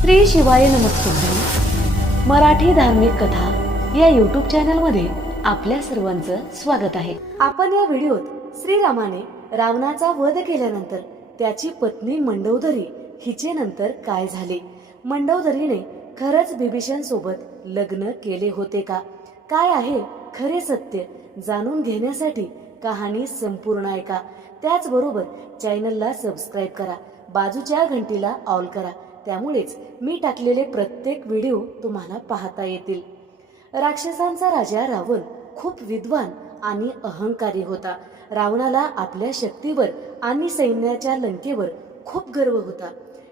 श्री शिवाय नमस्तुभ्यम मराठी धार्मिक कथा या यूट्यूब चॅनलमध्ये आपल्या सर्वांचं स्वागत आहे. आपण या व्हिडिओत श्रीरामाने रावणाचा वध केल्यानंतर त्याची पत्नी मंडवधरी हिचे नंतर काय झाले? मंडवधरीने खरंच बिभीषण सोबत लग्न केले होते का? काय आहे खरे सत्य जाणून घेण्यासाठी कहाणी संपूर्ण ऐका त्याचबरोबर चॅनलला सबस्क्राईब करा. बाजूच्या घंटीला ऑल करा. त्यामुळेच मी टाकलेले प्रत्येक व्हिडिओ तुम्हाला पाहता येतील. राक्षसांचा राजा रावण खूप विद्वान आणि अहंकारी होता. रावणाला आपल्या शक्तीवर आणि सैन्याच्या लंकेवर खूप गर्व होता.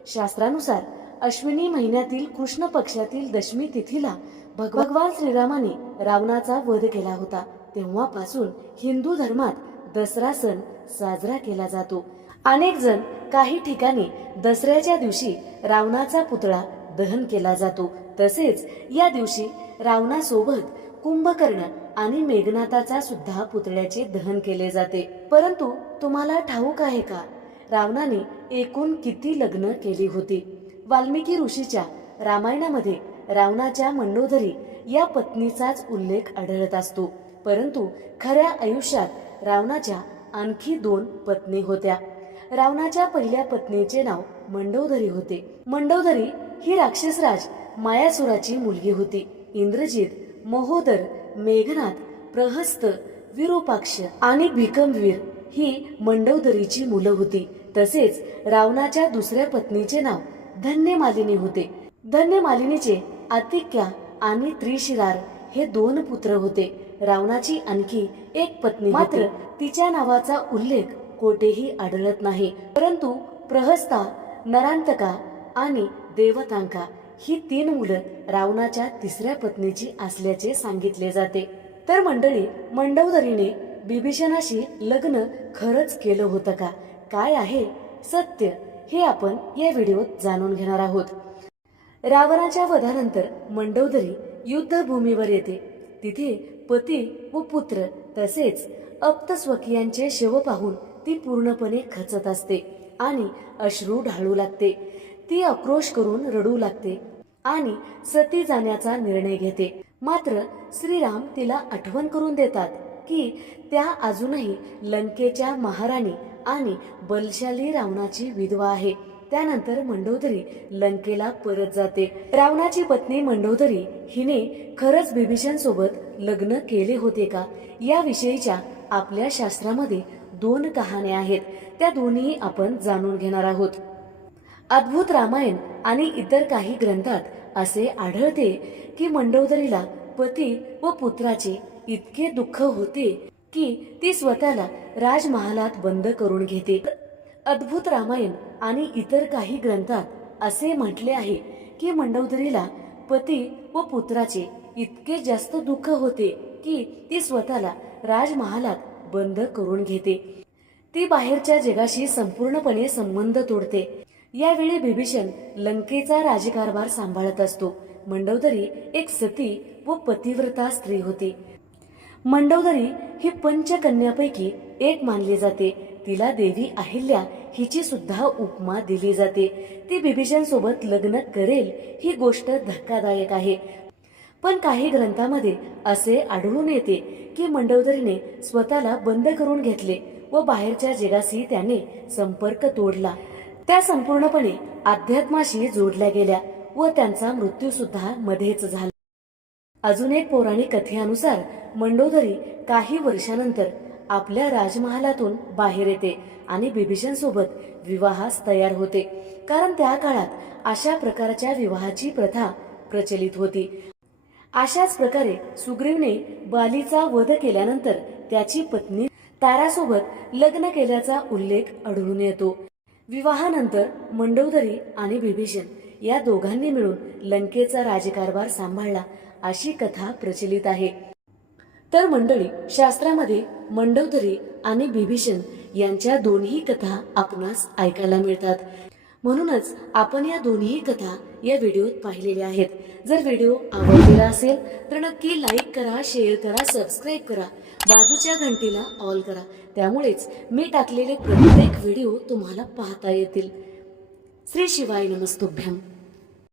शास्त्रानुसार अश्विनी महिन्यातील कृष्ण पक्षातील दशमी तिथीला भग- भगवान श्रीरामाने रावणाचा वध केला होता. तेव्हापासून हिंदू धर्मात दसरा सण साजरा केला जातो. अनेक जण काही ठिकाणी दसऱ्याच्या दिवशी रावणाचा पुतळा दहन केला जातो. तसेच या दिवशी रावणासोबत कुंभकर्ण आणि मेघनाथाचा सुद्धा पुतळ्याचे दहन केले जाते. परंतु तुम्हाला ठाऊक आहे का? रावणाने एकूण किती लग्न केली होती? वाल्मिकी ऋषीच्या रामायणामध्ये रावणाच्या मंडोदरी या पत्नीचाच उल्लेख आढळत असतो. परंतु खऱ्या आयुष्यात रावणाच्या आणखी दोन पत्नी होत्या. रावणाच्या पहिल्या पत्नीचे नाव मंडोदरी होते. मंडोदरी ही राक्षसराज मायासुराची मुलगी होती. इंद्रजित महोदर मेघनाथ प्रहस्त विरूपाक्ष आणि भिकमवीर ही मंडोदरीची मुलं होती. तसेच रावणाच्या दुसऱ्या पत्नीचे नाव धन्य मालिनी होते. धन्य मालिनीचे आतिक्या आणि त्रिशिरार हे दोन पुत्र होते. रावणाची आणखी एक पत्नी मात्र तिच्या नावाचा उल्लेख कोठेही आढळत नाही. परंतु प्रहस्ता नरांतका आणि देवतांका ही तीन मुलं रावणाच्या तिसऱ्या पत्नीची असल्याचे सांगितले जाते. तर मंडळी मंडवदरीने बिभीषणाशी लग्न खरंच केलं होतं का? काय आहे? सत्य हे आपण या व्हिडिओत जाणून घेणार आहोत. रावणाच्या वधानंतर मंडोदरी युद्धभूमीवर येते. तिथे पती व पुत्र तसेच अप्तस्वकीयांचे शव पाहून ती पूर्णपणे खचत असते आणि अश्रू ढाळू लागते. ती आक्रोश करून रडू लागते आणि सती जाण्याचा निर्णय घेते. मात्र श्रीराम तिला आठवण करून देतात की त्या अजूनही लंकेच्या महाराणी आणि बलशाली रावणाची विधवा आहे. त्यानंतर मंडोदरी लंकेला परत जाते. रावणाची पत्नी मंडोदरी हिने खरंच बिभीषण सोबत लग्न केले होते का? या विषयीच्या आपल्या शास्त्रामध्ये दोन कहाण्या आहेत. त्या दोन्ही आपण जाणून घेणार आहोत. अद्भुत रामायण आणि इतर काही ग्रंथात असे आढळते की मंडोदरीला पती व पुत्राचे इतके दुःख होते की ती स्वतःला राजमहालात बंद करून घेते. अद्भुत रामायण आणि इतर काही ग्रंथात असे म्हटले आहे की मंडोदरीला पती व पुत्राचे इतके जास्त दुःख होते की ती स्वतःला राजमहालात बंद करून घेते. ती बाहेरच्या जगाशी संपूर्णपणे संबंध तोडते. यावेळी बिभीषण लंकेचा राजकारभार सांभाळत असतो. मंडवदरी एक सती व पतिव्रता स्त्री होती. मंडवदरी ही पंचकन्यापैकी एक मानली जाते. तिला देवी अहिल्या हिची सुद्धा उपमा दिली जाते. ती बिभीषण सोबत लग्न करेल ही गोष्ट धक्कादायक आहे. पण काही ग्रंथामध्ये असे आढळून येते की मंडोदरीने स्वतःला बंद करून घेतले व बाहेरच्या जगाशी त्याने संपर्क तोडला. त्या संपूर्णपणे अध्यात्माशी जोडल्या गेल्या व त्यांचा मृत्यू सुद्धा मध्येच झाला. अजून एक पौराणिक कथेनुसार मंडोदरी काही वर्षानंतर आपल्या राजमहालातून बाहेर येते आणि बिभीषण सोबत विवाहास तयार होते. कारण त्या काळात अशा प्रकारच्या विवाहाची प्रथा प्रचलित होती. अशाच प्रकारे सुग्रीवने बालीचा वध केल्यानंतर त्याची पत्नी तारासोबत लग्न केल्याचा उल्लेख आढळून येतो. विवाहानंतर मंडोदरी आणि बिभीषण या दोघांनी मिळून लंकेचा राजकारभार सांभाळला अशी कथा प्रचलित आहे. तर मंडळी शास्त्रामध्ये मंडोदरी आणि बिभीषण यांच्या दोन्ही कथा आपणास ऐकायला मिळतात. म्हणूनच आपण या दोन्ही कथा या व्हिडिओत पाहिलेल्या आहेत. जर व्हिडिओ आवडलेला असेल तर नक्की लाईक करा शेअर करा सबस्क्राईब करा. बाजूच्या घंटीला ऑल करा. त्यामुळेच मी टाकलेले प्रत्येक व्हिडिओ तुम्हाला पाहता येतील. श्री शिवाय नमस्तुभ्यम.